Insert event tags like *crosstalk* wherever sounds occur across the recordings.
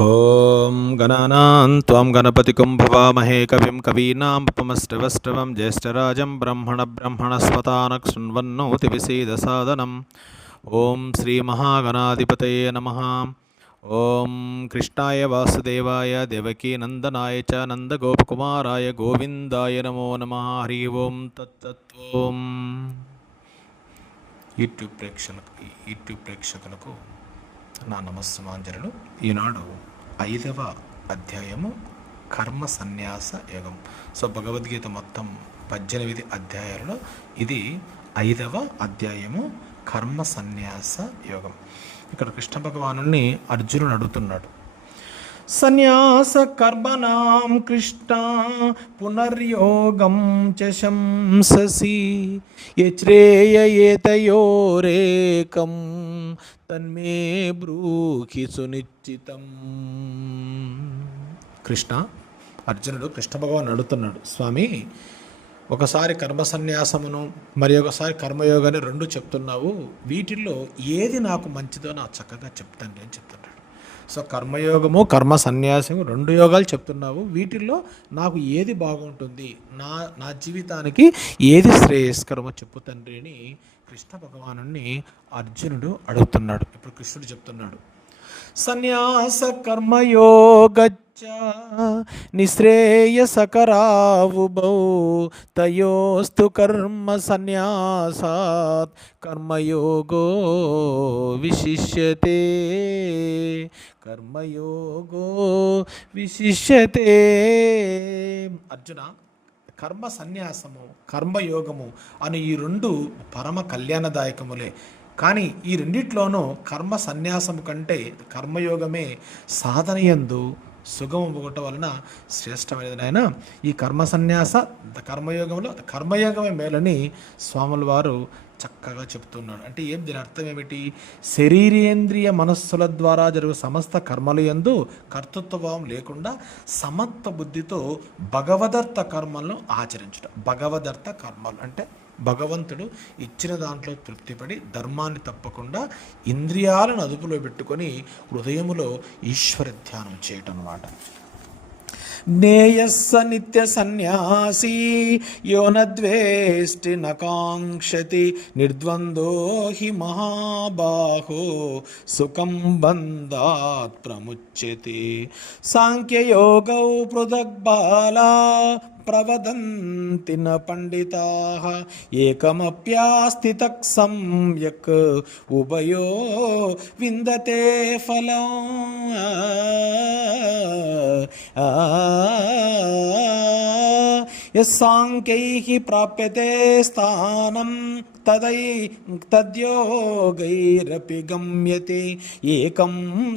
ఓం గణానాం త్వం గణపతి కుంభవామహే కవిం కవీనాం పమస్టవస్టవం జ్యేష్ఠరాజం బ్రహ్మణ బ్రహ్మణస్వతానక్ శృణ్వన్నోతి విసీద సాదనం ఓం శ్రీ శ్రీమహాగణాధిపతయే నమ. ఓం కృష్ణాయ వాసుదేవాయ దేవకీనందనాయ చ నందగోపకుమారాయ గోవిందాయ నమో నమ. హరి ఓం తత్తత్వం యూట్యూబ్ ప్రేక్షకులకు యూట్యూబ్ ప్రేక్షకులకు నా నమస్సమాంజనులు. ఈనాడు ఐదవ అధ్యాయము కర్మ సన్యాస యోగం. సో భగవద్గీత మొత్తం పద్దెనిమిది అధ్యాయాలలో ఇది ఐదవ అధ్యాయము కర్మ సన్యాస యోగం. ఇక్కడ కృష్ణ భగవాను అర్జునుడు అడుగుతున్నాడు. సన్యాస కర్మణాం కృష్ణ పునర్యోగం చ శంససి యచ్రేయేతయోరేకం తన్మే బ్రూహి సునిశ్చితం. కృష్ణ అర్జునుడు కృష్ణ భగవాన్ అడుగుతున్నాడు స్వామి ఒకసారి కర్మ సన్యాసమును మరి ఒకసారి కర్మయోగాన్ని రెండు చెప్తున్నావు. వీటిల్లో ఏది నాకు మంచిదో నాకు చక్కగా చెప్తాను అని చెప్తున్నాడు సో కర్మయోగము కర్మ సన్యాసము రెండు యోగాలు చెప్తున్నావు. వీటిల్లో నాకు ఏది బాగుంటుంది? నా నా జీవితానికి ఏది శ్రేయస్కరమో చెప్పు తండ్రి అని కృష్ణ భగవాను అర్జునుడు అడుగుతున్నాడు. ఇప్పుడు కృష్ణుడు చెప్తున్నాడు. సన్యాస కర్మయోగచ్చ నిశ్రేయసకరావుబౌ తయోస్తు కర్మ సన్యాసాత్ కర్మయోగో విశిష్యతే. కర్మయోగో విశిష్యతే. అర్జున కర్మ సన్యాసము కర్మయోగము అని ఈ రెండు పరమ కళ్యాణదాయకములే. కానీ ఈ రెండిట్లోనూ కర్మ సన్యాసము కంటే కర్మయోగమే సాధనయందు సుగమం ఒకటి వలన శ్రేష్టమైనది నాయన. ఈ కర్మ సన్యాస కర్మయోగంలో కర్మయోగమే మేలని స్వాముల వారు చక్కగా చెప్తున్నాడు అంటే ఏం దీని అర్థం ఏమిటి? శరీరేంద్రియ మనస్సుల ద్వారా జరుగు సమస్త కర్మలు ఎందు కర్తృత్వభావం లేకుండా సమత్వ బుద్ధితో భగవదర్థ కర్మలను ఆచరించడం భగవదర్థ కర్మలు అంటే భగవంతుడు ఇచ్చిన దాంట్లో తృప్తిపడి ధర్మాన్ని తప్పకుండా ఇంద్రియాలను అదుపులో పెట్టుకొని హృదయములో ఈశ్వర ధ్యానం చేయటం అన్నమాట జ్ఞేయస్స నిత్య సన్యాసీ యోనద్వేష్టి నకాంక్షతి నిర్ద్వందో హి మహాబాహో సుఖం బంధాత్ ప్రముచ్యతి. సాంఖ్యయోగౌ పృథగ్బాలా ప్రవదంతి న పండితా. ఏకమప్యాస్థిత సమ్యక్ ఉభయో విందతే ఫలం. యస్సాంఖ్యైః ప్రాప్యతే స్థానం తదై తద్యోగైరపి గమ్యతే ఏకం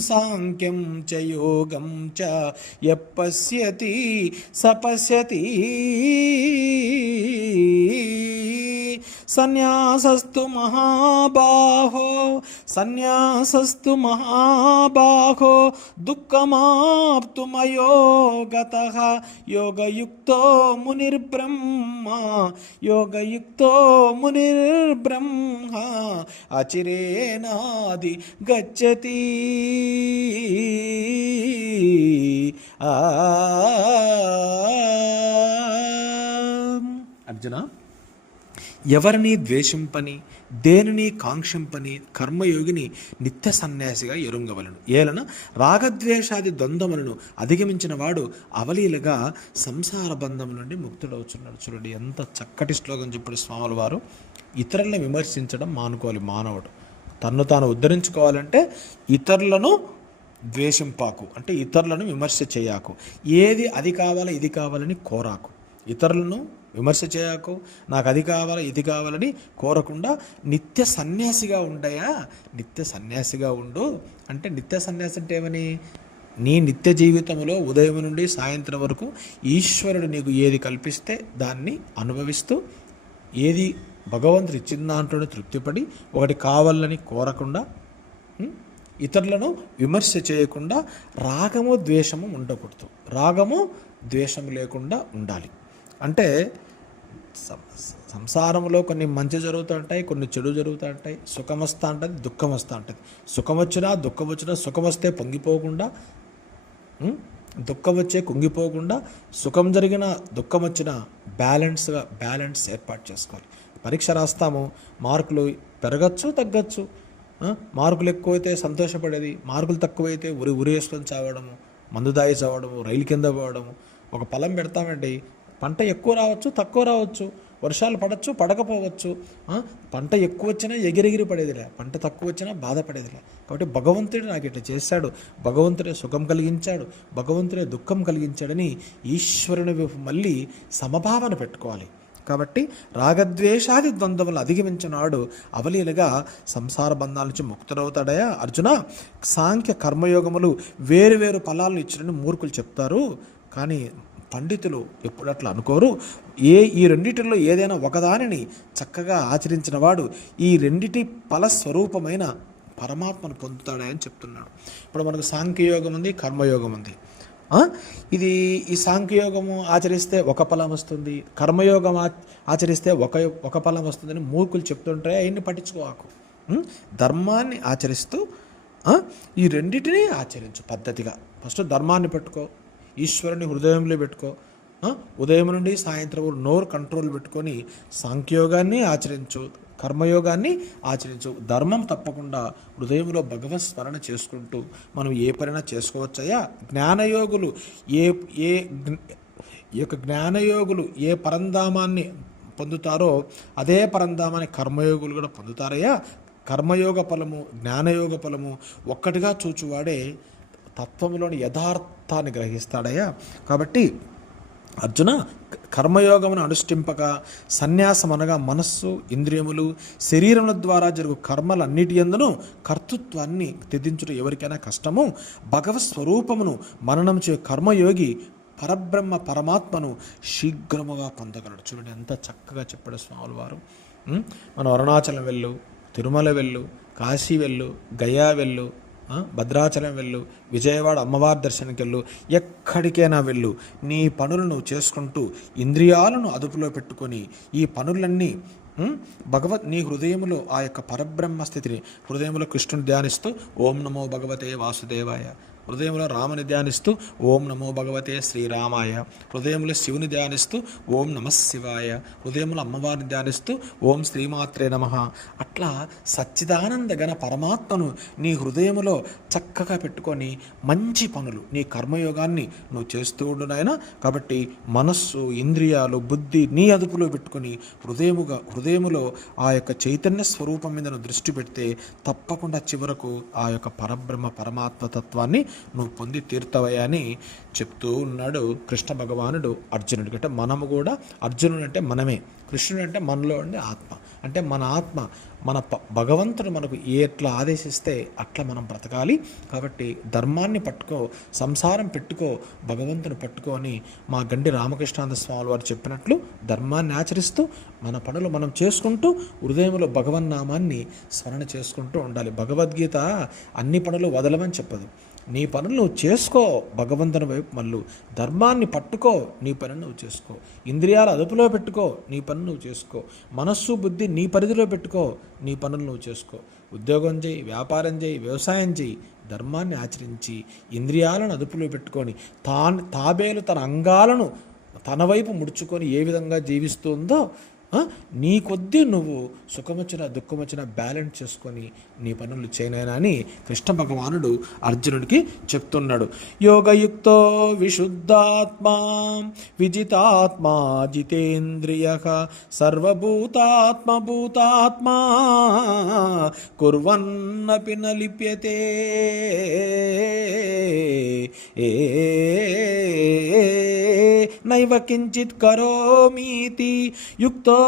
సాంఖ్యం చ యోగం చ యపశ్యతి సపశ్యతి సన్యాసస్తు మహాబాహో సన్యాసస్తు మహాబాహో దుఃఖమాప్తుమయోగత యోగయుక్తో ముని మునిర్బ్రహ్మ యోగయుక్తో మునిర్బ్రహ్మ అచిరేనాది గచ్చతి అర్జున ఎవరిని ద్వేషింపని దేనిని కాంక్షింపని కర్మయోగిని నిత్య సన్యాసిగా ఎరుంగవలను. ఏలన రాగద్వేషాది ద్వంద్వములను అధిగమించిన వాడు అవలీలగా సంసార బంధం నుండి ముక్తుడవుతున్నాడు చూడండి ఎంత చక్కటి శ్లోకం చెప్పాడు స్వాముల వారు. ఇతరులను విమర్శించడం మానుకోవాలి మానవుడు. తన్ను తాను ఉద్ధరించుకోవాలంటే ఇతరులను ద్వేషింపాకు అంటే ఇతరులను విమర్శ చేయకు. ఏది అది కావాలి ఇది కావాలని కోరాకు. ఇతరులను విమర్శ చేయకు నాకు అది కావాలా ఇది కావాలని కోరకుండా నిత్య సన్యాసిగా ఉండయా? నిత్య సన్యాసిగా ఉండు. అంటే నిత్య సన్యాసి అంటే ఏమని? నీ నిత్య జీవితంలో ఉదయం నుండి సాయంత్రం వరకు ఈశ్వరుడు నీకు ఏది కల్పిస్తే దాన్ని అనుభవిస్తూ ఏది భగవంతుడు ఇచ్చిన దాంట్లోనే తృప్తిపడి ఒకటి కావాలని కోరకుండా ఇతరులను విమర్శ చేయకుండా రాగము ద్వేషము ఉండకూడదు. రాగము ద్వేషము లేకుండా ఉండాలి. అంటే సంసారంలో కొన్ని మంచి జరుగుతూ ఉంటాయి కొన్ని చెడు జరుగుతూ ఉంటాయి. సుఖం వస్తూ ఉంటుంది దుఃఖం వస్తూ ఉంటుంది. సుఖం వచ్చినా దుఃఖం వచ్చినా సుఖం వస్తే పొంగిపోకుండా దుఃఖం వచ్చే కుంగిపోకుండా సుఖం జరిగిన దుఃఖం వచ్చిన బ్యాలెన్స్గా బ్యాలెన్స్ ఏర్పాటు చేసుకోవాలి. పరీక్ష రాస్తాము మార్కులు పెరగచ్చు తగ్గచ్చు. మార్కులు ఎక్కువైతే సంతోషపడేది మార్కులు తక్కువైతే ఉరి ఉరేసుకొని చావడము మందు దాయి చావడము రైలు కింద పోవడము ఒక పొలం పెడతామండి పంట ఎక్కువ రావచ్చు తక్కువ రావచ్చు. వర్షాలు పడవచ్చు పడకపోవచ్చు. పంట ఎక్కువ వచ్చినా ఎగిరెగిరి పడేదిలే. పంట తక్కువ వచ్చినా బాధపడేదిలే. కాబట్టి భగవంతుడు నాకు ఇట్లా చేశాడు. భగవంతుడే సుఖం కలిగించాడు. భగవంతుడే దుఃఖం కలిగించాడని ఈశ్వరుని మళ్ళీ సమభావన పెట్టుకోవాలి. కాబట్టి రాగద్వేషాది ద్వంద్వములు అధిగమించినాడు. అవలీలగా సంసార బంధాల నుంచి ముక్తుడవుతాడయా? అర్జున సాంఖ్య కర్మయోగములు వేరు వేరు ఫలాలను ఇచ్చినని మూర్ఖులు చెప్తారు. కానీ పండితులు ఎప్పుడు అట్లా అనుకోరు. ఏ ఈ రెండిటిలో ఏదైనా ఒకదానిని చక్కగా ఆచరించిన వాడు ఈ రెండిటి ఫలస్వరూపమైన పరమాత్మను పొందుతాడని చెప్తున్నాడు. ఇప్పుడు మనకు సాంఖ్యయోగం ఉంది కర్మయోగం ఉంది. ఇది ఈ సాంఖ్యయోగము ఆచరిస్తే ఒక ఫలం వస్తుంది కర్మయోగం ఆచరిస్తే ఒక ఒక ఫలం వస్తుందని మూర్ఖులు చెప్తుంటే అవన్నీ పట్టించుకోవాకు ధర్మాన్ని ఆచరిస్తూ ఈ రెండింటినీ ఆచరించు పద్ధతిగా. ఫస్ట్ ధర్మాన్ని పెట్టుకో. ఈశ్వరుని హృదయంలో పెట్టుకో. ఉదయం నుండి సాయంత్రం నోరు కంట్రోల్ పెట్టుకొని సాంఖ్యయోగాన్ని ఆచరించు కర్మయోగాన్ని ఆచరించు. ధర్మం తప్పకుండా హృదయంలో భగవత్ స్మరణ చేసుకుంటూ మనం ఏ పనైనా చేసుకోవచ్చయ్యా? జ్ఞానయోగులు ఏ ఏ ఈ యొక్క జ్ఞానయోగులు ఏ పరంధామాన్ని పొందుతారో అదే పరంధామాన్ని కర్మయోగులు కూడా పొందుతారయ్యా. కర్మయోగ ఫలము జ్ఞానయోగ ఫలము ఒక్కటిగా చూచువాడే తత్వంలోని యథార్థాన్ని గ్రహిస్తాడయ్యా. కాబట్టి అర్జున కర్మయోగమును అనుష్ఠింపక సన్యాసం అనగా మనస్సు ఇంద్రియములు శరీరముల ద్వారా జరుగు కర్మలన్నిటి ఎందును కర్తృత్వాన్ని త్యజించుట ఎవరికైనా కష్టము. భగవత్ స్వరూపమును మననం చే కర్మయోగి పరబ్రహ్మ పరమాత్మను శీఘ్రముగా పొందగలడు. చూడండి ఎంత చక్కగా చెప్పాడు స్వాములు వారు. మనం అరుణాచలం వెళ్ళు తిరుమల వెళ్ళు కాశీ వెళ్ళు గయా వెళ్ళు భద్రాచలం వెళ్ళు విజయవాడ అమ్మవారి దర్శనానికి వెళ్ళు ఎక్కడికైనా వెళ్ళు. నీ పనులను చేసుకుంటూ ఇంద్రియాలను అదుపులో పెట్టుకొని ఈ పనులన్నీ భగవత్ నీ హృదయంలో ఆ యొక్క పరబ్రహ్మ స్థితిని హృదయంలో కృష్ణుని ధ్యానిస్తూ ఓం నమో భగవతే వాసుదేవాయ. హృదయంలో రాముని ధ్యానిస్తూ ఓం నమో భగవతే శ్రీరామాయ. హృదయంలో శివుని ధ్యానిస్తూ ఓం నమ శివాయ. హృదయంలో అమ్మవారిని ధ్యానిస్తూ ఓం శ్రీమాత్రే నమ. అట్లా సచ్చిదానంద గణ పరమాత్మను నీ హృదయములో చక్కగా పెట్టుకొని మంచి పనులు నీ కర్మయోగాన్ని నువ్వు చేస్తూ ఉండు నాయన. కాబట్టి మనస్సు ఇంద్రియాలు బుద్ధి నీ అదుపులో పెట్టుకొని హృదయముగా హృదయములో ఆ యొక్క చైతన్య స్వరూపం మీద నువ్వు దృష్టి పెడితే తప్పకుండా చివరకు ఆ యొక్క పరబ్రహ్మ పరమాత్మ తత్వాన్ని నువ్వు పొంది తీరుతావయ్యా అని చెప్తూ ఉన్నాడు కృష్ణ భగవానుడు అర్జునుడికి అంటే మనము కూడా అర్జునుడు అంటే మనమే. కృష్ణుడు అంటే మనలో ఉండే ఆత్మ. అంటే మన ఆత్మ మన ప- భగవంతుడు మనకు ఎట్లా ఆదేశిస్తే అట్లా మనం బ్రతకాలి. కాబట్టి ధర్మాన్ని పట్టుకో సంసారం పెట్టుకో భగవంతుని పట్టుకో అని మా గండి రామకృష్ణానంద స్వామి వారు చెప్పినట్లు ధర్మాన్ని ఆచరిస్తూ మన పనులు మనం చేసుకుంటూ హృదయంలో భగవన్నామాన్ని స్మరణ చేసుకుంటూ ఉండాలి. భగవద్గీత అన్ని పనులు వదలమని చెప్పదు. నీ పనులు నువ్వు చేసుకో భగవంతుని వైపు మళ్ళు ధర్మాన్ని పట్టుకో నీ పని నువ్వు చేసుకో. ఇంద్రియాలు అదుపులో పెట్టుకో నీ పని నువ్వు చేసుకో. మనస్సు బుద్ధి నీ పరిధిలో పెట్టుకో నీ పనులు నువ్వు చేసుకో. ఉద్యోగం చేయి వ్యాపారం చేయి వ్యవసాయం చేయి ధర్మాన్ని ఆచరించి ఇంద్రియాలను అదుపులో పెట్టుకొని తా తాబేలు తన అంగాలను తన వైపు ముడుచుకొని ఏ విధంగా జీవిస్తుందో నీ కొద్దీ నువ్వు సుఖమొచ్చిన దుఃఖమొచ్చిన బ్యాలెన్స్ చేసుకొని నీ పనులు చేయనైనా అని కృష్ణ భగవానుడు అర్జునుడికి చెప్తున్నాడు. యోగయుక్తో విశుద్ధాత్మా విజితాత్మా జితేంద్రియ సర్వభూతాత్మ భూతాత్మా కుర్వన్నపి నలిప్యతే. ఏ నైవ కించిత్ కరోమీతి యుక్తో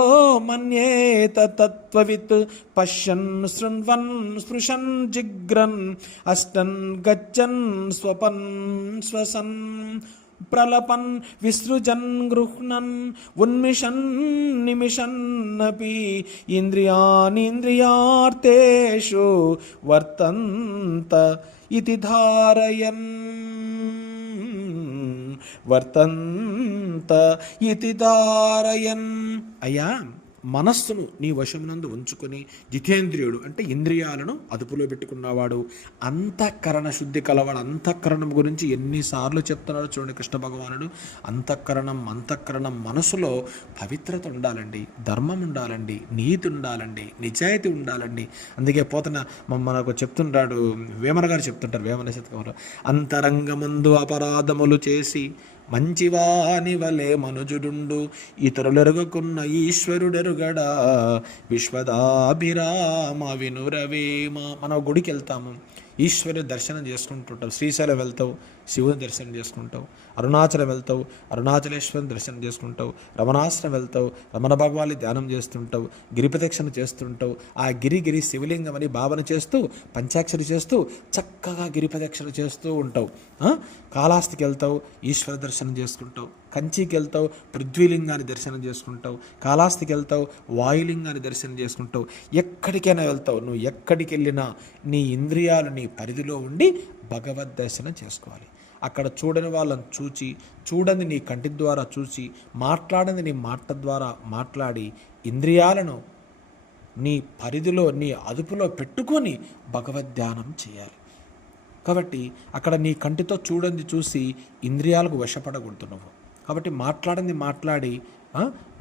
మన్యేత తత్వవిత్ పశ్యన్ శృణ్వన్ స్పృశన్ జిగ్రన్ అష్టన్ గచ్చన్ స్వపన్ స్వసన్ ప్రలపన్ విసృజన్ గృహ్ణన్ ఉన్మిషన్ నిమిషన్నపి ఇంద్రియానింద్రియార్థేషు వర్తంత ఇది ధారయన్. వర్తంత ఇది ధారయన్. అయ్యా మనస్సును నీ వశమునందు ఉంచుకొని జితేంద్రియుడు అంటే ఇంద్రియాలను అదుపులో పెట్టుకున్నవాడు. అంతఃకరణ శుద్ధి కలవాడు అంతఃకరణం గురించి ఎన్నిసార్లు చెప్తున్నాడు చూడండి కృష్ణ భగవానుడు. అంతఃకరణం అంతఃకరణం మనసులో పవిత్రత ఉండాలండి ధర్మం ఉండాలండి నీతి ఉండాలండి నిజాయితీ ఉండాలండి. అందుకే పోతన మనకు చెప్తుంటాడు వేమన గారు చెప్తుంటారు వేమన శతకంలో. అంతరంగమందు అపరాధములు చేసి మంచివాని వలె మనుజుడుండు. ఇతరులెరుగకున్న ఈశ్వరుడెరుగడా. విశ్వదాభిరామ వినురవేమ మనం గుడికి వెళ్తాము ఈశ్వరు దర్శనం చేసుకుంటుంటాం. శ్రీశైలం వెళ్తావు. శివుని దర్శనం చేసుకుంటావు అరుణాచలం వెళ్తావు అరుణాచలేశ్వరుని దర్శనం చేసుకుంటావు రమణాశ్రం వెళ్తావు రమణ భగవాన్ని ధ్యానం చేస్తుంటావు గిరి ప్రదక్షిణ చేస్తుంటావు ఆ గిరి గిరి శివలింగం అని భావన చేస్తూ పంచాక్షరి చేస్తూ చక్కగా గిరి ప్రదక్షిణ చేస్తూ ఉంటావు. కాళాస్తికి వెళ్తావు ఈశ్వర దర్శనం చేసుకుంటావు. కంచికి వెళ్తావు పృథ్వీలింగాన్ని దర్శనం చేసుకుంటావు. కాళాస్తికి వెళ్తావు వాయులింగాన్ని దర్శనం చేసుకుంటావు. ఎక్కడికైనా వెళ్తావు నువ్వు ఎక్కడికి వెళ్ళినా నీ ఇంద్రియాలు నీ పరిధిలో ఉండి భగవద్ దర్శనం చేసుకోవాలి. అక్కడ చూడని వాళ్ళని చూచి చూడని నీ కంటి ద్వారా చూసి మాట్లాడని నీ మాట ద్వారా మాట్లాడి ఇంద్రియాలను నీ పరిధిలో నీ అదుపులో పెట్టుకొని భగవద్ ధ్యానం చేయాలి. కాబట్టి అక్కడ నీ కంటితో చూడండి చూసి ఇంద్రియాలకు వశపడకూడదు నువ్వు. కాబట్టి మాట్లాడింది మాట్లాడి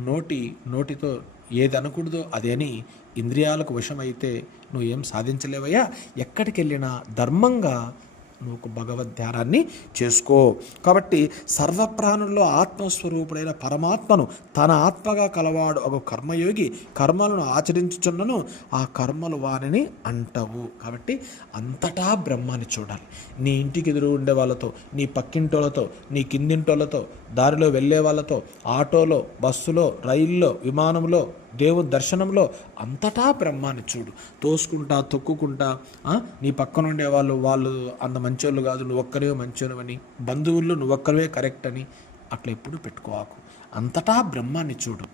నోటి నోటితో ఏది అనకూడదో అదని ఇంద్రియాలకు వశమైతే నువ్వు ఏం సాధించలేవయ్యా? ఎక్కడికి వెళ్ళినా ధర్మంగా నువ్వు భగవద్ ధ్యానాన్ని చేసుకో. కాబట్టి సర్వప్రాణుల్లో ఆత్మస్వరూపుడైన పరమాత్మను తన ఆత్మగా కలవాడు ఒక కర్మయోగి కర్మలను ఆచరించుచున్నను ఆ కర్మలు వారిని అంటవు. కాబట్టి అంతటా బ్రహ్మాన్ని చూడాలి. నీ ఇంటికి ఎదురు ఉండే వాళ్ళతో నీ పక్కింటోళ్ళతో నీ కిందింటోళ్ళతో దారిలో వెళ్ళే వాళ్ళతో ఆటోలో బస్సులో రైల్లో విమానంలో దేవుని దర్శనంలో అంతటా బ్రహ్మాన్ని చూడు. తోసుకుంటా తొక్కుకుంటా నీ పక్కన ఉండే వాళ్ళు వాళ్ళు అంత మంచోళ్ళు కాదు నువ్వు ఒక్కరే మంచోనివని బంధువుల్లో నువ్వు ఒక్కరివే కరెక్ట్ అని అట్లా ఎప్పుడు పెట్టుకోవాకు. అంతటా బ్రహ్మాన్ని చూడు.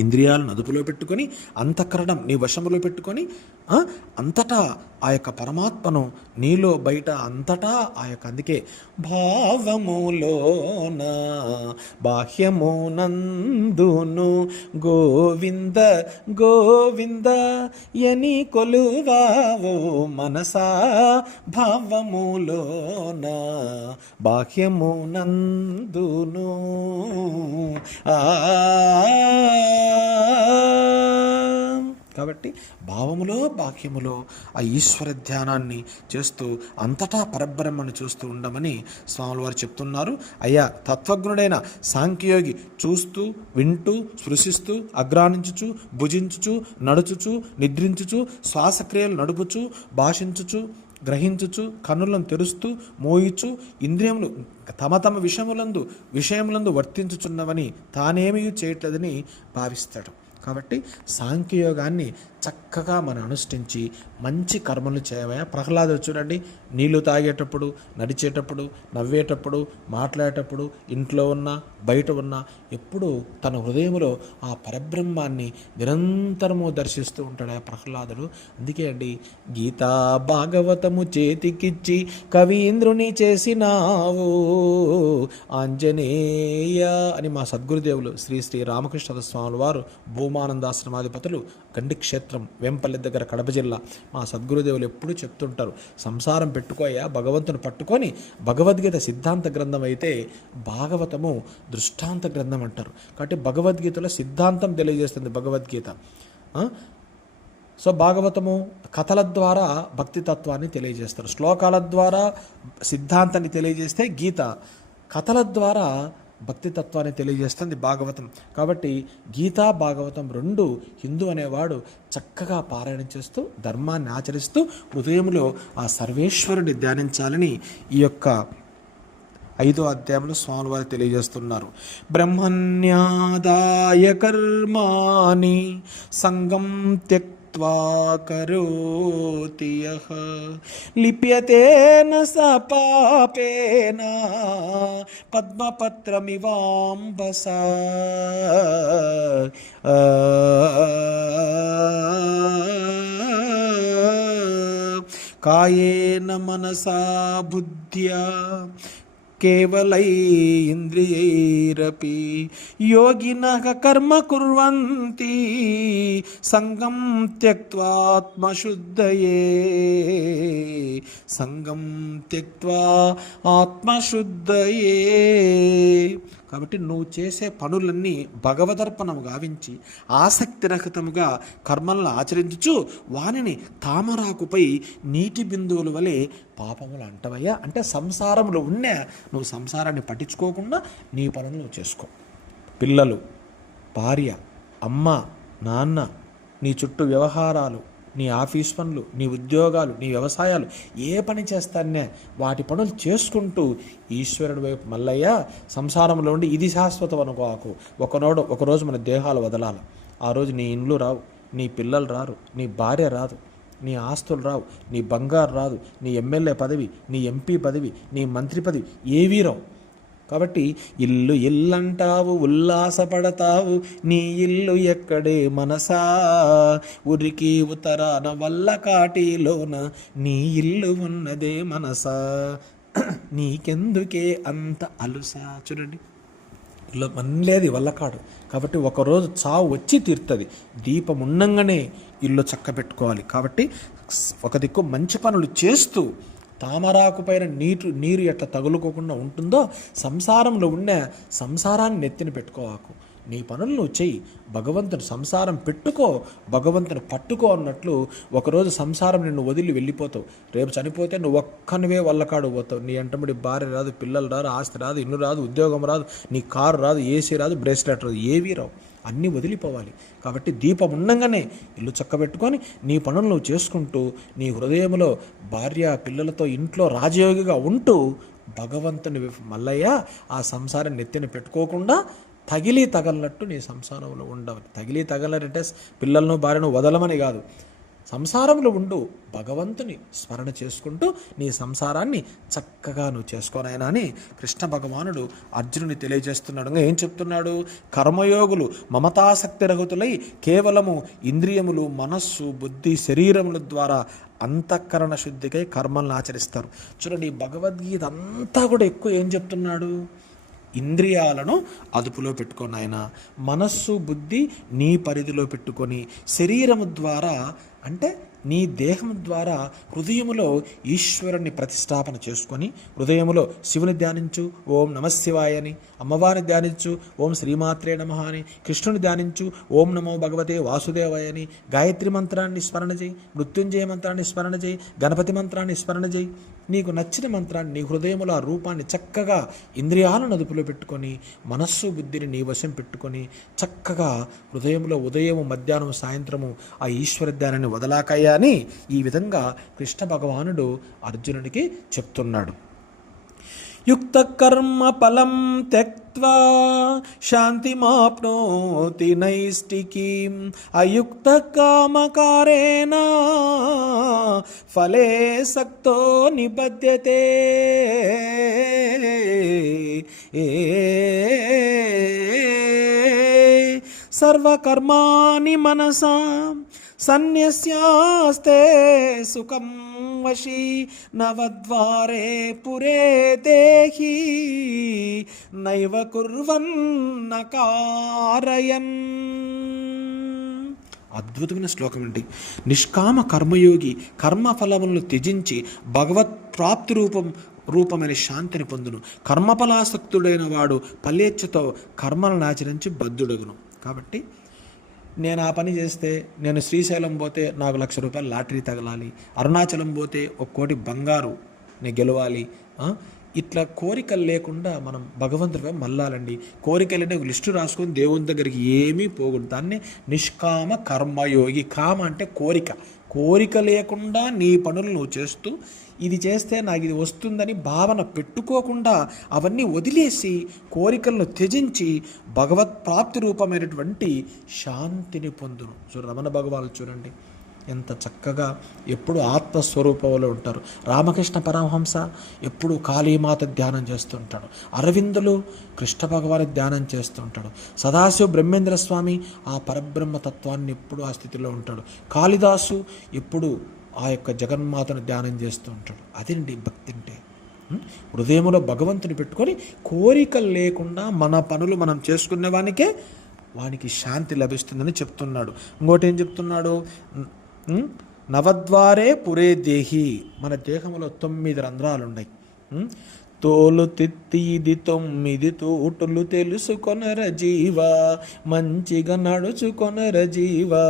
ఇంద్రియాలను అదుపులో పెట్టుకొని అంతఃకరణం నీ వశములో పెట్టుకొని అంతటా ఆ యొక్క పరమాత్మను నీలో బయట అంతటా ఆ యొక్క అందుకే భావములోన బాహ్యమునందును గోవింద గోవింద ఎని కొలువావు మనసా భావములోన బాహ్యమునందును. ఆ కాబట్టి భావములో బాక్యములో ఆ ఈశ్వర ధ్యానాన్ని చేస్తూ అంతటా పరబ్రహ్మను చూస్తూ ఉండమని స్వాముల వారు చెప్తున్నారు. అయ్యా తత్వజ్ఞుడైన సాంఖ్యయోగి చూస్తూ వింటూ స్పృశిస్తూ అగ్రానించుచు భుజించుచు నడుచుచు నిద్రించుచు శ్వాసక్రియలు నడుపుచు భాషించుచు గ్రహించుచు కన్నులను తెరుస్తూ మోయిచు ఇంద్రియములు తమ తమ విషయములందు విషయములందు వర్తించుచున్నవని తానేమీ చేయట్లేదని భావిస్తాడు. కాబట్టి సాంఖ్యయోగాన్ని చక్కగా మనం అనుష్ఠించి మంచి కర్మలు చేయవయా ప్రహ్లాదుడు చూడండి నీళ్ళు తాగేటప్పుడు నడిచేటప్పుడు నవ్వేటప్పుడు మాట్లాడేటప్పుడు ఇంట్లో ఉన్నా బయట ఉన్నా ఎప్పుడు తన హృదయంలో ఆ పరబ్రహ్మాన్ని నిరంతరము దర్శిస్తూ ఉంటాడు ఆ ప్రహ్లాదుడు. అందుకే అండి గీతా భాగవతము చేతికిచ్చి కవీంద్రుని చేసినావు. ఆంజనేయ అని మా సద్గురుదేవులు శ్రీ శ్రీ రామకృష్ణ స్వాముల వారు భూమానందాశ్రమాధిపతులు గండి క్షేత్రం వెంపల్లి దగ్గర కడప జిల్లా. మా సద్గురుదేవులు ఎప్పుడూ చెప్తుంటారు సంసారం పెట్టుకోయా భగవంతుని పట్టుకొని భగవద్గీత సిద్ధాంత గ్రంథం అయితే భాగవతము దృష్టాంత గ్రంథం అంటారు. కాబట్టి భగవద్గీతలో సిద్ధాంతం తెలియజేస్తుంది భగవద్గీత. సో భాగవతము కథల ద్వారా భక్తి తత్వాన్ని తెలియజేస్తారు. శ్లోకాల ద్వారా సిద్ధాంతాన్ని తెలియజేస్తే గీత. కథల ద్వారా భక్తి తత్వాన్ని తెలియజేస్తుంది భాగవతం. కాబట్టి గీతా భాగవతం రెండు హిందూ అనేవాడు చక్కగా పారాయణం చేస్తూ ధర్మాన్ని ఆచరిస్తూ హృదయంలో ఆ సర్వేశ్వరుని ధ్యానించాలని ఈ యొక్క ఐదో అధ్యాయంలో స్వామి వారు తెలియజేస్తున్నారు. బ్రహ్మణ్యాదాయ కర్మాణి సంగం త్యక్ कृत्वा करोति यः। लिप्यतेन स पापेन पद्मपत्रमिवाम्बसा। कायेन मनसा बुद्ध्या ఇంద్రియైరపి యోగినః కర్మ కుర్వంతి సంగం త్యక్త్వాత్మశుద్ధయే. సంగం త్యక్త్వా ఆత్మశుద్ధయే. కాబట్టి నువ్వు చేసే పనులన్నీ భగవదర్పణము గావించి ఆసక్తిరహితముగా కర్మలను ఆచరించుచు వానిని తామరాకుపై నీటి బిందువుల వలె పాపములు అంటవయ్యా. అంటే సంసారంలో ఉండే నువ్వు సంసారాన్ని పట్టించుకోకుండా నీ పనులు నువ్వు చేసుకో. పిల్లలు భార్య అమ్మ నాన్న నీ చుట్టూ వ్యవహారాలు నీ ఆఫీస్ పనులు నీ ఉద్యోగాలు నీ వ్యవసాయాలు ఏ పని చేస్తానే వాటి పనులు చేసుకుంటూ ఈశ్వరుడి వైపు మల్లయ్య సంసారంలో ఉండి ఇది శాశ్వతం అనుకోకు ఒకనోడు ఒకరోజు మన దేహాలు వదలాలి. ఆ రోజు నీ ఇండ్లు రావు నీ పిల్లలు రారు నీ భార్య రాదు నీ ఆస్తులు రావు నీ బంగారు రాదు నీ ఎమ్మెల్యే పదవి నీ ఎంపీ పదవి నీ మంత్రి పదవి ఏవీ రావు. కాబట్టి ఇల్లు ఇల్లంటావు ఉల్లాసపడతావు. నీ ఇల్లు ఎక్కడే మనసా? ఉరికి ఉత్తరాన వల్ల కాటిలోన నీ ఇల్లు ఉన్నదే మనసా? *clears throat* నీకెందుకే అంత అలుసా? చూడండి. ఇలా మనలేది వల్లకాడు. కాబట్టి ఒకరోజు చావు వచ్చి తీరుతుంది. దీపం ఉండంగానే ఇల్లు చక్క పెట్టుకోవాలి కాబట్టి ఒక దిక్కు మంచి పనులు చేస్తూ తామరాకు పైన నీరు నీరు ఎట్లా తగులుకోకుండా ఉంటుందో సంసారంలో ఉన్న సంసారాన్ని నెత్తిన పెట్టుకోవాకు. నీ పనులు నువ్వు చెయ్యి. భగవంతుని సంసారం పెట్టుకో భగవంతుని పట్టుకో అన్నట్లు ఒకరోజు సంసారం నిన్ను వదిలి వెళ్ళిపోతావు. రేపు చనిపోతే నువ్వు ఒక్కనివే వల్లకాడు పోతావు. నీ ఎంటబడి భార్య రాదు పిల్లలు రాదు ఆస్తి రాదు ఇల్లు రాదు ఉద్యోగం రాదు నీ కారు రాదు ఏసీ రాదు బ్రేస్లెట్ రాదు ఏవీ రావు. అన్నీ వదిలిపోవాలి. కాబట్టి దీపం ఉండగానే ఇల్లు చక్కబెట్టుకొని నీ పనులు నువ్వు చేసుకుంటూ నీ హృదయంలో భార్య పిల్లలతో ఇంట్లో రాజయోగిగా ఉంటూ భగవంతుని మల్లయ్య ఆ సంసారం నెత్తిన పెట్టుకోకుండా తగిలి తగలనట్టు నీ సంసారంలో ఉండవు తగిలి తగలనంటే పిల్లలను భార్యను వదలమని కాదు. సంసారంలో ఉండు భగవంతుని స్మరణ చేసుకుంటూ నీ సంసారాన్ని చక్కగా నువ్వు చేసుకోనైనా అని కృష్ణ భగవానుడు అర్జునుని తెలియజేస్తున్నాడు. ఏం చెప్తున్నాడు? కర్మయోగులు మమతాసక్తి రహితులై కేవలము ఇంద్రియములు మనస్సు బుద్ధి శరీరముల ద్వారా అంతఃకరణ శుద్ధికై కర్మలను ఆచరిస్తారు. చూడండి భగవద్గీత అంతా కూడా ఎక్కువ ఏం చెప్తున్నాడు? ఇంద్రియాలను అదుపులో పెట్టుకొని ఆయన. మనస్సు బుద్ధి నీ పరిధిలో పెట్టుకొని శరీరము ద్వారా అంటే నీ దేహం ద్వారా హృదయములో ఈశ్వరుని ప్రతిష్టాపన చేసుకొని హృదయములో శివుని ధ్యానించు ఓం నమశివాయ అని అమ్మవారిని ధ్యానించు ఓం శ్రీమాత్రే నమ అని కృష్ణుని ధ్యానించు ఓం నమో భగవతే వాసుదేవాయ అని గాయత్రి మంత్రాన్ని స్మరణ చేయి మృత్యుంజయ మంత్రాన్ని స్మరణ చేయి గణపతి మంత్రాన్ని స్మరణ చేయి నీకు నచ్చిన మంత్రాన్ని నీ హృదయములో ఆ రూపాన్ని చక్కగా ఇంద్రియాలను అదుపులో పెట్టుకొని మనస్సు బుద్ధిని నీ వశం పెట్టుకొని చక్కగా హృదయంలో ఉదయం మధ్యాహ్నం సాయంత్రము ఆ ఈశ్వర ధ్యానాన్ని వదలాకయ్యా అని ఈ విధంగా కృష్ణ భగవానుడు అర్జునుడికి చెప్తున్నాడు. యుక్త కర్మ ఫలం త్యక్వా శాంతిమాప్నోతి నైష్టికీం అయుక్త కామకారేణ ఫలే సక్తో నిబధ్యతే సర్వకర్మాణి మనసా సన్యస్యాస్తే సుఖం వశీ నవద్వారే పురే దేహి నైవ కుర్వన్న కారయన్. అద్భుతమైన శ్లోకం అండి. నిష్కామ కర్మయోగి కర్మఫలములను త్యజించి భగవత్ ప్రాప్తి రూపం రూపమైన శాంతిని పొందును. కర్మఫలాసక్తుడైన వాడు పల్లేచ్ఛతో కర్మలను ఆచరించి బద్ధుడగును. కాబట్టి నేను ఆ పని చేస్తే నేను శ్రీశైలం పోతే నాకు లక్ష రూపాయలు లాటరీ తగలాలి. అరుణాచలం పోతే ఒక కోటి బంగారు నేను గెలవాలి. ఇట్లా కోరికలు లేకుండా మనం భగవంతుడిపై మల్లాలండి కోరికలు అంటే ఒక లిస్టు రాసుకొని దేవుని దగ్గరికి ఏమీ పోకూడదు. దాన్ని నిష్కామ కర్మయోగి. కామ అంటే కోరిక. కోరిక లేకుండా నీ పనులు నువ్వు చేస్తూ ఇది చేస్తే నాకు ఇది వస్తుందని భావన పెట్టుకోకుండా అవన్నీ వదిలేసి కోరికలను త్యజించి భగవత్ ప్రాప్తి రూపమైనటువంటి శాంతిని పొందును. సో రమణ భగవాలు చూడండి ఎంత చక్కగా ఎప్పుడు ఆత్మస్వరూపంలో ఉంటారు. రామకృష్ణ పరమహంస ఎప్పుడు కాళీమాత ధ్యానం చేస్తుంటాడు. అరవిందులు కృష్ణ భగవాని ధ్యానం చేస్తుంటాడు. సదాశివ బ్రహ్మేంద్ర స్వామి ఆ పరబ్రహ్మ తత్వాన్ని ఎప్పుడు ఆ స్థితిలో ఉంటాడు. కాళిదాసు ఎప్పుడు ఆ యొక్క జగన్మాతను ధ్యానం చేస్తూ ఉంటాడు. అదేంటి భక్తి అంటే? హృదయంలో భగవంతుని పెట్టుకొని కోరికలు లేకుండా మన పనులు మనం చేసుకునే వానికే వానికి శాంతి లభిస్తుందని చెప్తున్నాడు. ఇంకోటి ఏం చెప్తున్నాడు? నవద్వారే పురే దేహి. మన దేహంలో తొమ్మిది రంధ్రాలు ఉన్నాయి తోలు తిత్తిది తొమ్మిది తూటులు తెలుసుకొనర రజీవా మంచిగా నడుచుకొనర రజీవా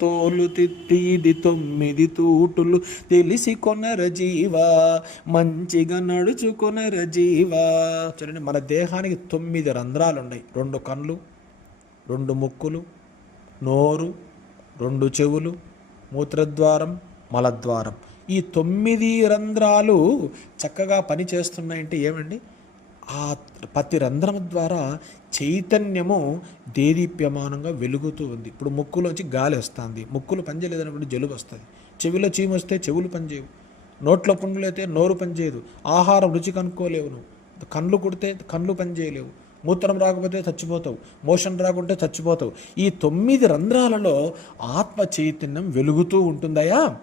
తోలు తిత్తిది తొమ్మిది తూటులు తెలిసి కొనర జీవా మంచిగా నడుచుకొనర రజీవా చూడండి మన దేహానికి తొమ్మిది రంధ్రాలు ఉన్నాయి రెండు కళ్ళు రెండు ముక్కులు నోరు రెండు చెవులు మూత్రద్వారం మలద్వారం. ఈ తొమ్మిది రంధ్రాలు చక్కగా పనిచేస్తున్నాయంటే ఏమండి? ఆ ప్రతి రంధ్రం ద్వారా చైతన్యము దేదీప్యమానంగా వెలుగుతూ ఉంది. ఇప్పుడు ముక్కులోంచి గాలి వస్తుంది. ముక్కులు పనిచేయలేదన్నప్పుడు జలుబు వస్తుంది. చెవిలో చీమ వస్తే చెవులు పనిచేయవు. నోట్లో పుండ్లు అయితే నోరు పనిచేయదు. ఆహారం రుచి కనుక్కోలేవు నువ్వు. కళ్ళు కుడితే కళ్ళు పనిచేయలేవు. మూత్రం రాకపోతే చచ్చిపోతావు. మోషన్ రాకుంటే చచ్చిపోతావు. ఈ తొమ్మిది రంధ్రాలలో ఆత్మ చైతన్యం వెలుగుతూ ఉంటుందయా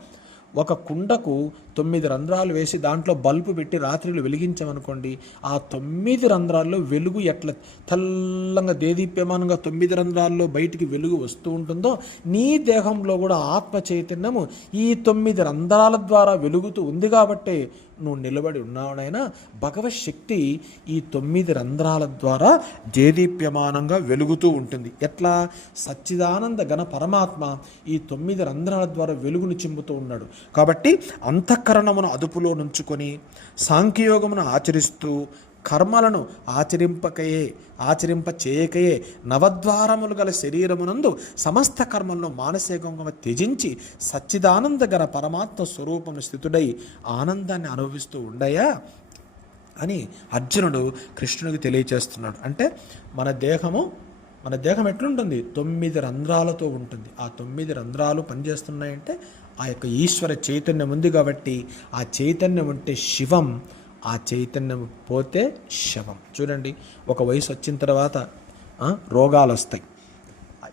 ఒక కుండకు తొమ్మిది రంధ్రాలు వేసి దాంట్లో బల్బు పెట్టి రాత్రిలో వెలిగించామనుకోండి ఆ తొమ్మిది రంధ్రాల్లో వెలుగు ఎట్లా తెల్లంగా దేదీప్యమానంగా తొమ్మిది రంధ్రాల్లో బయటికి వెలుగు వస్తూ ఉంటుందో నీ దేహంలో కూడా ఆత్మ చైతన్యము ఈ తొమ్మిది రంధ్రాల ద్వారా వెలుగుతూ ఉంది కాబట్టే నువ్వు నిలబడి ఉన్నావునైనా భగవత్ శక్తి ఈ తొమ్మిది రంధ్రాల ద్వారా దేదీప్యమానంగా వెలుగుతూ ఉంటుంది. ఎట్లా? సచ్చిదానంద గణ పరమాత్మ ఈ తొమ్మిది రంధ్రాల ద్వారా వెలుగును చిమ్ముతూ ఉన్నాడు. కాబట్టి అంతఃకరణమును అదుపులో నుంచుకొని సాంఖ్యయోగమును ఆచరిస్తూ కర్మలను ఆచరింపకయే ఆచరింప చేయకయే నవద్వారములు గల శరీరమునందు సమస్త కర్మలను మానసికంగా త్యజించి సచ్చిదానంద గల పరమాత్మ స్వరూపము స్థితుడై ఆనందాన్ని అనుభవిస్తూ ఉండయా? అని అర్జునుడు కృష్ణుడికి తెలియచేస్తున్నాడు. అంటే మన దేహము మన దేహం ఎట్లుంటుంది? తొమ్మిది రంధ్రాలతో ఉంటుంది. ఆ తొమ్మిది రంధ్రాలు పనిచేస్తున్నాయంటే ఆ యొక్క ఈశ్వర చైతన్యం ఉంది కాబట్టి ఆ చైతన్యం ఉంటే శివం ఆ చైతన్యం పోతే శవం. చూడండి ఒక వయసు వచ్చిన తర్వాత రోగాలు వస్తాయి.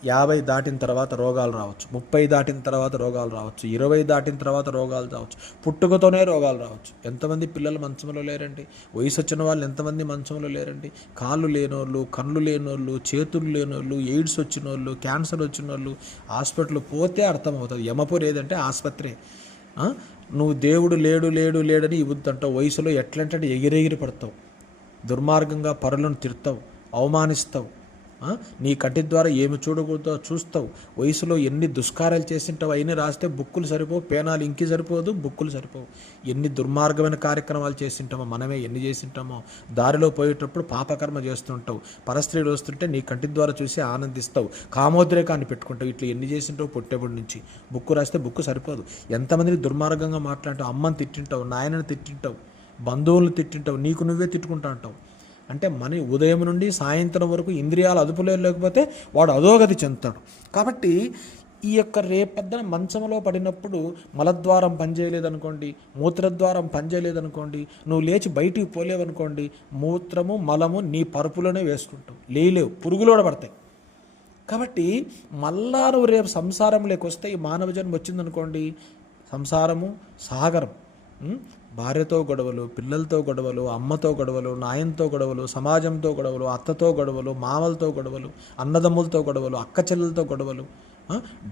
యాభై దాటిన తర్వాత రోగాలు రావచ్చు. ముప్పై దాటిన తర్వాత రోగాలు రావచ్చు. ఇరవై దాటిన తర్వాత రోగాలు రావచ్చు. పుట్టుకతోనే రోగాలు రావచ్చు. ఎంతమంది పిల్లలు మంచంలో లేరండి? వయసు వచ్చిన వాళ్ళు ఎంతమంది మంచంలో లేరండి? కాళ్ళు లేనోళ్ళు కళ్ళు లేనోళ్ళు చేతులు లేనోళ్ళు ఎయిడ్స్ వచ్చిన వాళ్ళు క్యాన్సర్ వచ్చిన వాళ్ళు హాస్పిటల్ పోతే అర్థమవుతుంది. యమపూర్ ఏదంటే ఆసుపత్రి. నువ్వు దేవుడు లేడు లేడు లేడని ఇవ్వద్దంటావు. వయసులో ఎట్లంటే ఎగిరెగిరి పడతావు. దుర్మార్గంగా పరులను తిడతావు. అవమానిస్తావు. నీ కంటి ద్వారా ఏమి చూడకూడదో చూస్తావు. వయసులో ఎన్ని దుష్కార్యాలు చేసింటావు అయినా రాస్తే బుక్కులు సరిపోవు పేనాలు ఇంకి సరిపోదు బుక్కులు సరిపోవు. ఎన్ని దుర్మార్గమైన కార్యక్రమాలు చేసింటామో మనమే ఎన్ని చేసింటామో దారిలో పోయేటప్పుడు పాపకర్మ చేస్తుంటావు. పరస్త్రీలు వస్తుంటే నీ కంటి ద్వారా చూసి ఆనందిస్తావు. కామోద్రేకాన్ని పెట్టుకుంటావు. ఇట్లా ఎన్ని చేసింటావు పుట్టేపటి నుంచి. బుక్కు రాస్తే బుక్కు సరిపోదు. ఎంతమందిని దుర్మార్గంగా మాట్లాంటావు అమ్మని తిట్టింటావు నాయనని తిట్టింటావు బంధువులను తిట్టింటావు నీకు నువ్వే తిట్టుకుంటా అంటావు. అంటే మన ఉదయం నుండి సాయంత్రం వరకు ఇంద్రియాలు అదుపులో లేకపోతే వాడు అధోగతి చెందుతాడు. కాబట్టి ఈ యొక్క రేపొద్దున మంచంలో పడినప్పుడు మలద్వారం పనిచేయలేదనుకోండి మూత్రద్వారం పనిచేయలేదనుకోండి నువ్వు లేచి బయటికి పోలేవనుకోండి మూత్రము మలము నీ పరుపులోనే వేసుకుంటావు. లేలేవు పురుగులు పడతాయి. కాబట్టి మళ్ళా నువ్వు రేపు సంసారంలోకి వస్తే ఈ మానవ జన్మ వచ్చిందనుకోండి సంసారము సాగరం భార్యతో గొడవలు పిల్లలతో గొడవలు అమ్మతో గొడవలు నాయనతో గొడవలు సమాజంతో గొడవలు అత్తతో గొడవలు మామలతో గొడవలు అన్నదమ్ములతో గొడవలు అక్క చెల్లెలతో గొడవలు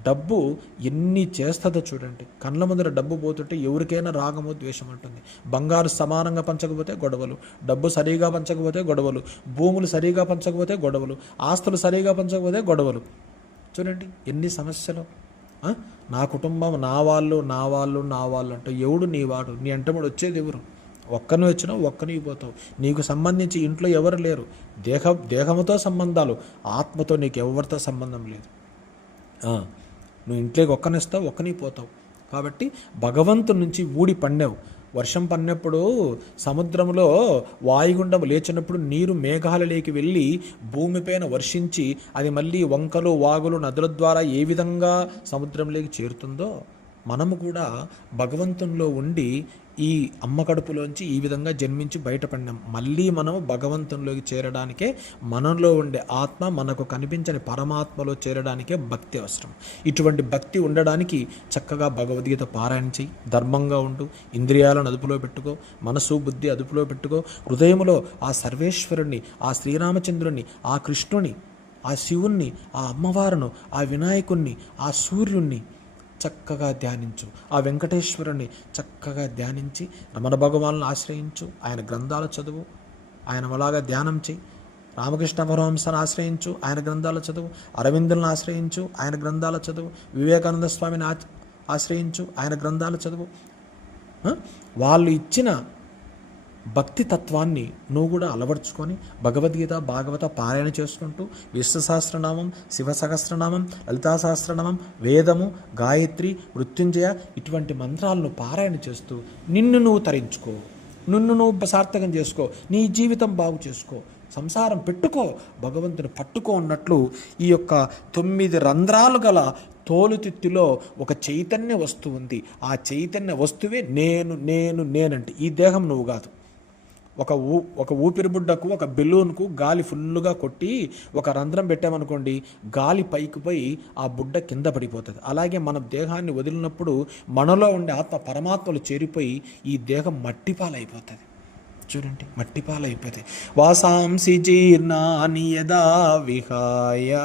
డబ్బు ఎన్ని చేస్తుందో చూడండి. కళ్ళ ముందర డబ్బు పోతుంటే ఎవరికైనా రాగము ద్వేషం ఉంటుంది. బంగారు సమానంగా పంచకపోతే గొడవలు డబ్బు సరిగా పంచకపోతే గొడవలు భూములు సరిగా పంచకపోతే గొడవలు ఆస్తులు సరిగా పంచకపోతే గొడవలు. చూడండి ఎన్ని సమస్యలు. నా కుటుంబం నా వాళ్ళు నా వాళ్ళు నా వాళ్ళు అంటే ఎవడు నీ వాడు? నీ అంటముడు వచ్చేది ఎవరు? ఒక్కని వచ్చినా ఒక్కని పోతావు. నీకు సంబంధించి ఇంట్లో ఎవరు లేరు. దేహ దేహముతో సంబంధాలు. ఆత్మతో నీకు ఎవరితో సంబంధం లేదు. నువ్వు ఇంట్లోకి ఒక్కనిస్తావు ఒక్కని పోతావు. కాబట్టి భగవంతు నుంచి ఊడి పండావు. వర్షం పడినప్పుడు సముద్రంలో వాయుగుండం లేచినప్పుడు నీరు మేఘాలలోకి వెళ్ళి భూమిపైన వర్షించి అది మళ్ళీ వంకలు వాగులు నదుల ద్వారా ఏ విధంగా సముద్రంలోకి చేరుతుందో మనము కూడా భగవంతునిలో ఉండి ఈ అమ్మ కడుపులోంచి ఈ విధంగా జన్మించి బయటపడినాం. మళ్ళీ మనం భగవంతునిలోకి చేరడానికే మనలో ఉండే ఆత్మ మనకు కనిపించని పరమాత్మలో చేరడానికే భక్తి అవసరం. ఇటువంటి భక్తి ఉండడానికి చక్కగా భగవద్గీత పారాయణ చేయి ధర్మంగా ఉండు ఇంద్రియాలను అదుపులో పెట్టుకో మనసు బుద్ధి అదుపులో పెట్టుకో హృదయంలో ఆ సర్వేశ్వరుణ్ణి ఆ శ్రీరామచంద్రుణ్ణి ఆ కృష్ణుని ఆ శివుణ్ణి ఆ అమ్మవారును ఆ వినాయకుణ్ణి ఆ సూర్యుణ్ణి చక్కగా ధ్యానించు. ఆ వెంకటేశ్వరుని చక్కగా ధ్యానించి రమణ భగవాన్ను ఆశ్రయించు. ఆయన గ్రంథాలు చదువు. ఆయన అలాగా ధ్యానం చేయి రామకృష్ణ పరమహంసను ఆశ్రయించు. ఆయన గ్రంథాలు చదువు. అరవిందులను ఆశ్రయించు. ఆయన గ్రంథాలు చదువు. వివేకానంద స్వామిని ఆశ్రయించు. ఆయన గ్రంథాలు చదువు. వాళ్ళు ఇచ్చిన భక్తి తత్వాన్ని నువ్వు కూడా అలవర్చుకొని భగవద్గీత భాగవత పారాయణ చేసుకుంటూ విష్ణు సహస్రనామం శివ సహస్రనామం లలితా సహస్రనామం వేదము గాయత్రి మృత్యుంజయ ఇటువంటి మంత్రాలను పారాయణ చేస్తూ నిన్ను నువ్వు తరించుకో. నిన్ను నువ్వు సార్థకం చేసుకో. నీ జీవితం బాగు చేసుకో. సంసారం పెట్టుకో. భగవంతుని పట్టుకో అన్నట్లు ఈ యొక్క తొమ్మిది రంధ్రాలు గల తోలుతిత్తిలో ఒక చైతన్య వస్తువు ఉంది. ఆ చైతన్య వస్తువే నేను నేను నేనంటే. ఈ దేహం నువ్వు కాదు. ఒక ఊ ఒక ఊపిరి బుడ్డకు ఒక బెలూన్కు గాలి ఫుల్లుగా కొట్టి ఒక రంధ్రం పెట్టామనుకోండి గాలి పైకి పోయి ఆ బుడ్డ కింద పడిపోతుంది. అలాగే మన దేహాన్ని వదిలినప్పుడు మనలో ఉండే ఆత్మ పరమాత్మలు చేరిపోయి ఈ దేహం మట్టిపాలైపోతుంది. చూడండి మట్టిపాలైపోతాయి వాసాంసి జీర్ణాని యదా విహాయ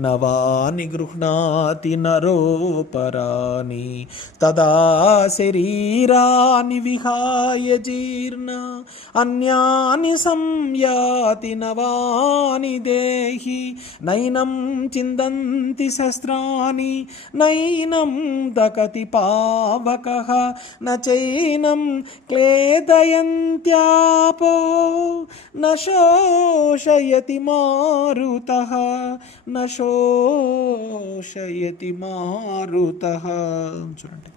నవాని గృహ్ణాతి నరోపరాని తదా శరీరాని విహాయ జీర్ణ అన్యాని సంయాతి నవాని దేహి నైనం చిందంతి శస్త్రాని నైనం దకతి పావక నైనం క్లేదయంతి క్లేదయంత్యాపో నశోషయతి మారుత నశోషయతి మారుత చూడండి.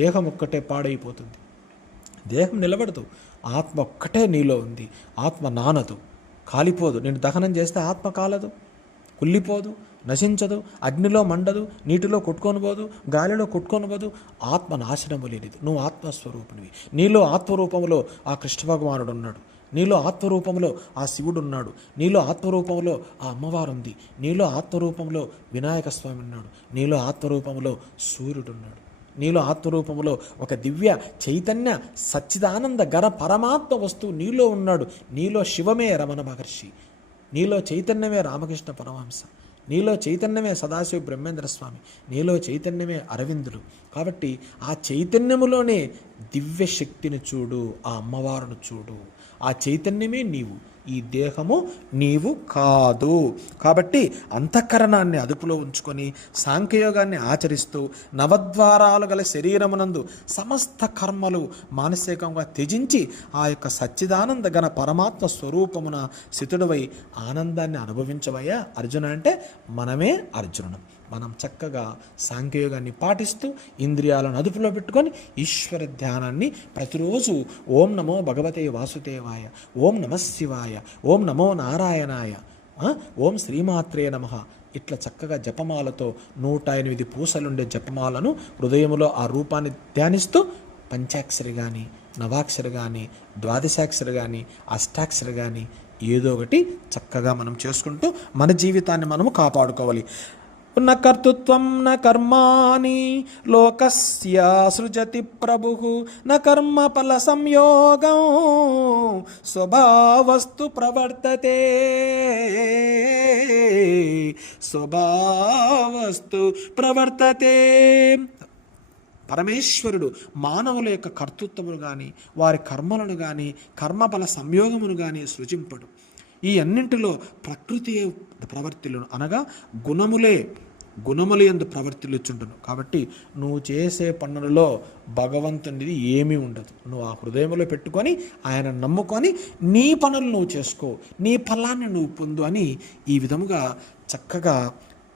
దేహం ఒక్కటే పాడైపోతుంది. దేహం నిలబడదు. ఆత్మ ఒక్కటే నీలో ఉంది. ఆత్మ నానదు. కాలిపోదు. నేను దహనం చేస్తే ఆత్మ కాలదు. కుళ్ళిపోదు. నశించదు అగ్నిలో మండదు నీటిలో కొట్టుకొనిపోదు గాలిలో కొట్టుకొనిపోదు ఆత్మ నాశనము లేనిది. నువ్వు ఆత్మస్వరూపునివి. నీలో ఆత్మరూపంలో ఆ కృష్ణ భగవానుడు ఉన్నాడు నీలో ఆత్మరూపంలో ఆ శివుడు ఉన్నాడు నీలో ఆత్మరూపంలో ఆ అమ్మవారు ఉంది నీలో ఆత్మరూపంలో వినాయక స్వామి ఉన్నాడు నీలో ఆత్మరూపంలో సూర్యుడు ఉన్నాడు నీలో ఆత్మరూపంలో ఒక దివ్య చైతన్య సచ్చిదానంద గర పరమాత్మ వస్తువు నీలో ఉన్నాడు. నీలో శివమే రమణ మహర్షి. నీలో చైతన్యమే రామకృష్ణ పరమహంస. నీలో చైతన్యమే సదాశివ బ్రహ్మేంద్ర స్వామి. నీలో చైతన్యమే అరవిందుడు. కాబట్టి ఆ చైతన్యములోనే దివ్య శక్తిని చూడు ఆ అమ్మవారును చూడు. ఆ చైతన్యమే నీవు. ఈ దేహము నీవు కాదు. కాబట్టి అంతఃకరణాన్ని అదుపులో ఉంచుకొని సాంఖ్యయోగాన్ని ఆచరిస్తూ నవద్వారాలు గల శరీరమునందు సమస్త కర్మలు మానసికంగా త్యజించి ఆ యొక్క సచ్చిదానంద గణ పరమాత్మ స్వరూపమున స్థితుడవై ఆనందాన్ని అనుభవించవయ్యా అర్జున అంటే మనమే అర్జునుడు. మనం చక్కగా సాంఖ్యయోగాన్ని పాటిస్తూ ఇంద్రియాలను అదుపులో పెట్టుకొని ఈశ్వర ధ్యానాన్ని ప్రతిరోజు ఓం నమో భగవతే వాసుదేవాయ ఓం నమ శివాయ ఓం నమో నారాయణాయ ఓం శ్రీమాత్రే నమ. ఇట్లా చక్కగా జపమాలతో నూట ఎనిమిది పూసలుండే జపమాలను హృదయములో ఆ రూపాన్ని ధ్యానిస్తూ పంచాక్షరి కానీ నవాక్షరి కానీ ద్వాదశాక్షరి కానీ అష్టాక్షరి కానీ ఏదో ఒకటి చక్కగా మనం చేసుకుంటూ మన జీవితాన్ని మనము కాపాడుకోవాలి. న కర్తృత్వం న కర్మాణి లోకస్య సృజతి ప్రభు న కర్మ ఫల సంయోగం స్వభావస్తు ప్రవర్తతే స్వభావస్తు ప్రవర్తతే పరమేశ్వరుడు మానవుల యొక్క కర్తృత్వమును కానీ వారి కర్మలను కానీ కర్మఫల సంయోగమును కానీ సృజింపడు. ఈ అన్నింటిలో ప్రకృతి ప్రవర్తిలను అనగా గుణములే గుణములు ఎందు ప్రవర్తిల్లుచుంటును కాబట్టి నువ్వు చేసే పనులలో భగవంతునిది ఏమీ ఉండదు. నువ్వు ఆ హృదయంలో పెట్టుకొని ఆయన నమ్ముకొని నీ పనులు నువ్వు చేసుకో నీ ఫలాన్ని నువ్వు పొందు అని ఈ విధముగా చక్కగా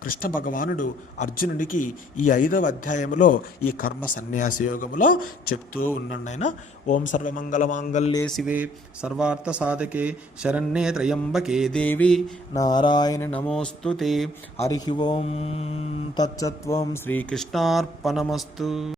కృష్ణ భగవానుడు అర్జునుడికి ఈ ఐదవ అధ్యాయంలో ఈ కర్మ సన్యాస యోగములో చెప్తూ ఉన్నాడు ఆయన ఓం సర్వమంగళ మాంగళ్యే శివే సర్వార్థ సాధకే శరణ్యే త్రయంబకే దేవి. నారాయణ నమోస్తు హరి ఓం తచ్చత్వం శ్రీకృష్ణార్పణమస్తు.